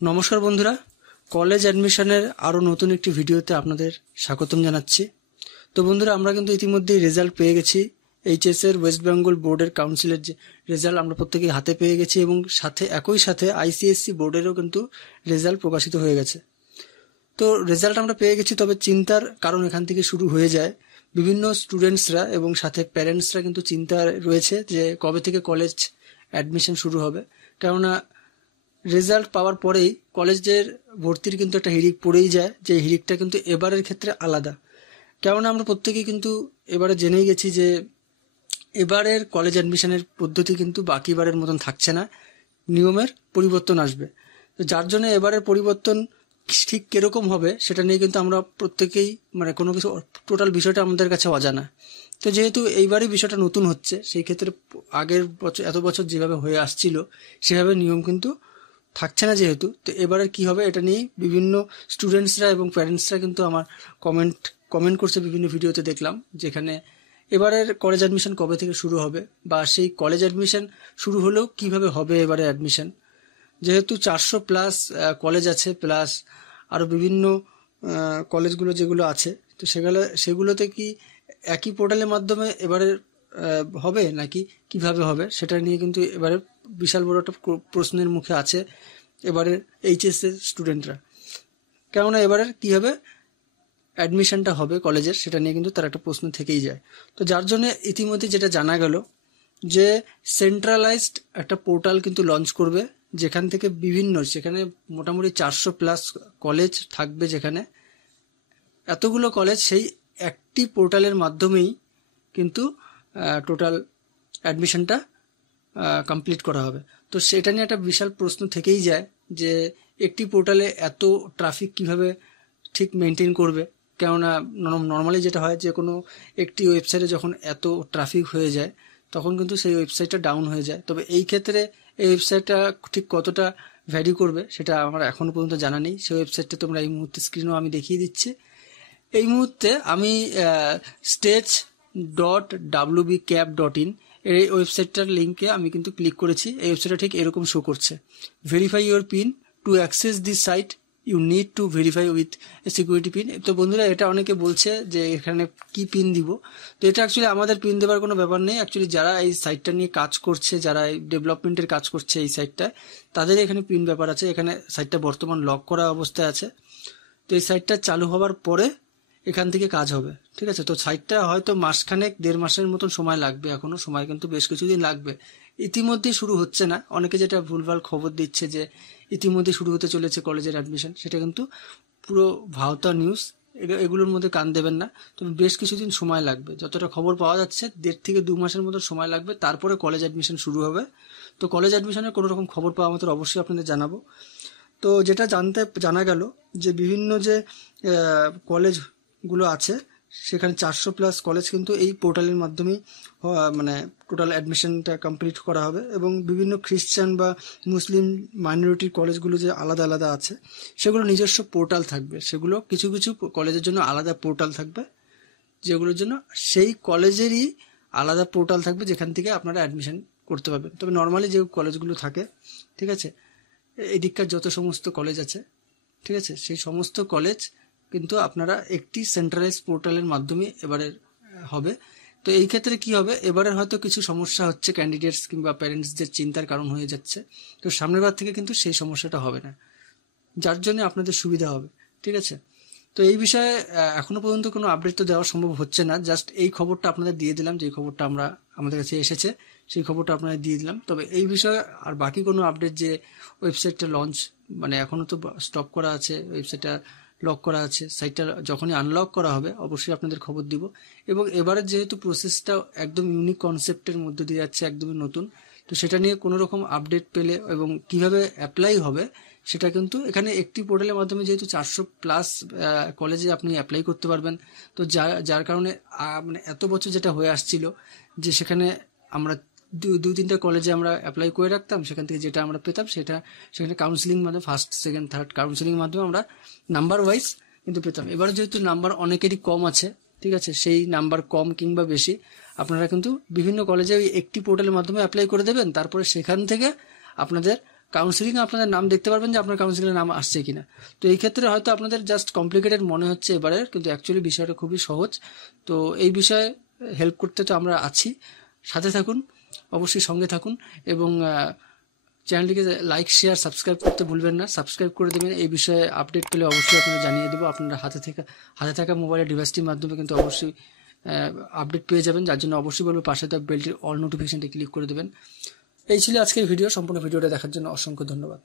নমস্কার বন্ধুরা, কলেজ অ্যাডমিশনের আরও নতুন একটি ভিডিওতে আপনাদের স্বাগতম জানাচ্ছি। তো বন্ধুরা, আমরা কিন্তু ইতিমধ্যেই রেজাল্ট পেয়ে গেছি। এইচএসের ওয়েস্ট বেঙ্গল বোর্ডের কাউন্সিলের যে রেজাল্ট আমরা প্রত্যেকেই হাতে পেয়ে গেছি এবং একই সাথে আইসিএসসি বোর্ডেরও কিন্তু রেজাল্ট প্রকাশিত হয়ে গেছে। তো রেজাল্ট আমরা পেয়ে গেছি, তবে চিন্তার কারণ এখান থেকে শুরু হয়ে যায়। বিভিন্ন স্টুডেন্টসরা এবং সাথে প্যারেন্টসরা কিন্তু চিন্তায় রয়েছে যে কবে থেকে কলেজ অ্যাডমিশন শুরু হবে। কেননা রেজাল্ট পাওয়ার পরেই কলেজের ভর্তির কিন্তু একটা হিড়িক পড়েই যায়, যে হিড়িকটা কিন্তু এবারের ক্ষেত্রে আলাদা। কেননা আমরা প্রত্যেকেই কিন্তু এবারে জেনেই গেছি যে এবারের কলেজ অ্যাডমিশনের পদ্ধতি কিন্তু বাকিবারের মতন থাকছে না, নিয়মের পরিবর্তন আসবে। তো যার জন্য এবারের পরিবর্তন ঠিক কিরকম হবে সেটা নিয়ে কিন্তু আমরা প্রত্যেকেই কোনো কিছু টোটাল বিষয়টা আমাদের কাছে অজানা। তো যেহেতু এইবারই বিষয়টা নতুন হচ্ছে, সেই ক্ষেত্রে আগের বছর এত বছর যেভাবে হয়ে আসছিল সেভাবে নিয়ম কিন্তু থাকছে না যেহেতু। তো এবারে কি হবে এটা নিয়েই বিভিন্ন স্টুডেন্টসরা এবং প্যারেন্টসরা কিন্তু আমার কমেন্ট করছে বিভিন্ন ভিডিওতে দেখলাম, যেখানে এবারের কলেজ অ্যাডমিশন কবে থেকে শুরু হবে, বা সেই কলেজ অ্যাডমিশন শুরু হলেও কিভাবে হবে এবারে অ্যাডমিশন। যেহেতু 400+ কলেজ আছে, প্লাস আরও বিভিন্ন কলেজগুলো যেগুলো আছে, তো সেগুলোতে কি একই পোর্টালের মাধ্যমে এবারে হবে নাকি কিভাবে হবে সেটা নিয়ে কিন্তু এবারে বিশাল বড় একটা প্রশ্নের মুখে আছে এবারে এইচএস এর স্টুডেন্টরা। কেননা এবারের কীভাবে অ্যাডমিশনটা হবে কলেজের সেটা নিয়ে কিন্তু তার একটা প্রশ্ন থেকেই যায়। তো যার জন্য ইতিমধ্যে যেটা জানা গেল যে সেন্ট্রালাইজড একটা পোর্টাল কিন্তু লঞ্চ করবে, যেখান থেকে সেখানে মোটামুটি 400+ কলেজ থাকবে, যেখানে এতগুলো কলেজ সেই একটি পোর্টালের মাধ্যমেই কিন্তু টোটাল অ্যাডমিশনটা কমপ্লিট করা হবে। তো সেটা নিয়ে একটা বিশাল প্রশ্ন থেকেই যায় যে একটি পোর্টালে এত ট্রাফিক কিভাবে ঠিক মেনটেন করবে। কেননা নর্মালি যেটা হয়, যে কোনো একটি ওয়েবসাইটে যখন এত ট্রাফিক হয়ে যায় তখন কিন্তু সেই ওয়েবসাইটটা ডাউন হয়ে যায়। তবে এই ক্ষেত্রে এই ওয়েবসাইটটা ঠিক কতটা ভ্যারি করবে সেটা আমার এখনও পর্যন্ত জানা নেই। সেই ওয়েবসাইটটা তোমরা এই মুহূর্তে স্ক্রিনেও আমি দেখিয়ে দিচ্ছি। এই মুহূর্তে আমি stage.wbcap.in এই ওয়েবসাইটটার লিঙ্কে আমি কিন্তু ক্লিক করেছি। এই ওয়েবসাইটটা ঠিক এরকম শো করছে, verify your PIN to access this site you need to verify with a security PIN. তো বন্ধুরা, এটা অনেকে বলছে যে এখানে কি পিন দিব। তো এটা অ্যাকচুয়ালি আমাদের পিন দেওয়ার কোনো ব্যাপার নেই। অ্যাকচুয়ালি যারা এই সাইটটা নিয়ে কাজ করছে, যারা এই ডেভেলপমেন্টের কাজ করছে এই সাইটটায়, তাদের এখানে পিন ব্যাপার আছে। এখানে সাইটটা বর্তমান লক করা অবস্থায় আছে। তো এই সাইটটা চালু হওয়ার পরে এখান থেকে কাজ হবে, ঠিক আছে। তো সাইটটা হয়তো মাসখানেক 1.5 মাসের মতন সময় লাগবে, এখনো সময় কিন্তু বেশ কিছুদিন লাগবে। ইতিমধ্যেই শুরু হচ্ছে না, অনেকে যেটা ভুলভাল খবর দিচ্ছে যে ইতিমধ্যে শুরু হতে চলেছে কলেজের অ্যাডমিশন, সেটা কিন্তু পুরো ভাওতা নিউজ। এগুলোর মধ্যে কান দেবেন না। তবে বেশ কিছুদিন সময় লাগবে, যতটা খবর পাওয়া যাচ্ছে 1.5 থেকে 2 মাসের মতো সময় লাগবে, তারপরে কলেজ অ্যাডমিশন শুরু হবে। তো কলেজ অ্যাডমিশনের কোনো রকম খবর পাওয়া মাত্র অবশ্যই আপনাদের জানাবো। তো যেটা জানা গেল যে বিভিন্ন যে কলেজগুলো আছে, সেখানে 400+ কলেজ কিন্তু এই পোর্টালের মাধ্যমেই টোটাল অ্যাডমিশনটা কমপ্লিট করা হবে। এবং বিভিন্ন খ্রিস্টান বা মুসলিম মাইনরিটির কলেজগুলো যে আলাদা আলাদা আছে, সেগুলো নিজস্ব পোর্টাল থাকবে। সেগুলো কিছু কিছু কলেজের জন্য আলাদা পোর্টাল থাকবে, যেগুলোর জন্য সেই কলেজেরই আলাদা পোর্টাল থাকবে, যেখান থেকে আপনারা অ্যাডমিশন করতে পারবেন। তবে নর্মালি যে কলেজগুলো থাকে, ঠিক আছে, এই দিককার যত সমস্ত কলেজ আছে, ঠিক আছে, সেই সমস্ত কলেজ কিন্তু আপনারা একটি সেন্ট্রালাইজ পোর্টালের মাধ্যমে এবারে হবে। তো এই ক্ষেত্রে কি হবে, এবারে হয়তো কিছু সমস্যা হচ্ছে, ক্যান্ডিডেটস কিংবা প্যারেন্টসদের চিন্তার কারণ হয়ে যাচ্ছে। তো সামনের বার থেকে কিন্তু সেই সমস্যাটা হবে না, যার জন্য আপনাদের সুবিধা হবে, ঠিক আছে। তো এই বিষয়ে এখনো পর্যন্ত কোনো আপডেট তো দেওয়া সম্ভব হচ্ছে না। জাস্ট এই খবরটা আপনাদের দিয়ে দিলাম, যে খবরটা আমাদের কাছে এসেছে সেই খবরটা আপনাদের দিয়ে দিলাম। তবে এই বিষয়ে আর বাকি কোনো আপডেট, যে ওয়েবসাইটটা লঞ্চ এখনো তো স্টপ করা আছে, ওয়েবসাইটটা লক করা আছে, সাইটটা যখনই আনলক করা হবে অবশ্যই আপনাদের খবর দিব। এবং এবারে যেহেতু প্রসেসটা একদম ইউনিক কনসেপ্টের মধ্যে দিয়ে যাচ্ছে, একদমই নতুন, তো সেটা নিয়ে কোনো রকম আপডেট পেলে এবং কিভাবে অ্যাপ্লাই হবে সেটা কিন্তু এখানে একটি পোর্টালের মাধ্যমে, যেহেতু 400+ কলেজে আপনি অ্যাপ্লাই করতে পারবেন। তো যার কারণে এত বছর যেটা হয়ে আসছিল, যে সেখানে আমরা 2-3টা কলেজে আমরা অ্যাপ্লাই করে রাখতাম, সেখান থেকে যেটা আমরা পেতাম সেখানে কাউন্সিলিং মাধ্যমে ফার্স্ট সেকেন্ড থার্ড কাউন্সিলিং মাধ্যমে আমরা নাম্বার ওয়াইজ কিন্তু পেতাম। এবার যেহেতু নাম্বার অনেকেরই কম আছে, ঠিক আছে, সেই নাম্বার কম কিংবা বেশি আপনারা কিন্তু বিভিন্ন কলেজে ওই একটি পোর্টালের মাধ্যমে অ্যাপ্লাই করে দেবেন। তারপরে সেখান থেকে আপনাদের কাউন্সিলিং আপনাদের নাম দেখতে পারবেন যে আপনার কাউন্সিলিংয়ের নাম আসছে কিনা। তো এই ক্ষেত্রে হয়তো আপনাদের জাস্ট কমপ্লিকেটেড মনে হচ্ছে এবারে, কিন্তু অ্যাকচুয়ালি বিষয়টা খুবই সহজ। তো এই বিষয়ে হেল্প করতে তো আমরা আছি, সাথে থাকুন, অবশ্যই সঙ্গে থাকুন, এবং চ্যানেলটিকে লাইক শেয়ার সাবস্ক্রাইব করতে ভুলবেন না। সাবস্ক্রাইব করে দেবেন। এই বিষয়ে আপডেট পেলে অবশ্যই আপনারা জানিয়ে দেবো। আপনারা হাতে থাকা মোবাইলের ডিভাইসটির মাধ্যমে কিন্তু অবশ্যই আপডেট পেয়ে যাবেন। যার জন্য অবশ্যই বলবো পাশে থাকা বেলটির অল নোটিফিকেশনটি ক্লিক করে দেবেন। এই ছিল আজকের ভিডিও। সম্পূর্ণ ভিডিওটা দেখার জন্য অসংখ্য ধন্যবাদ।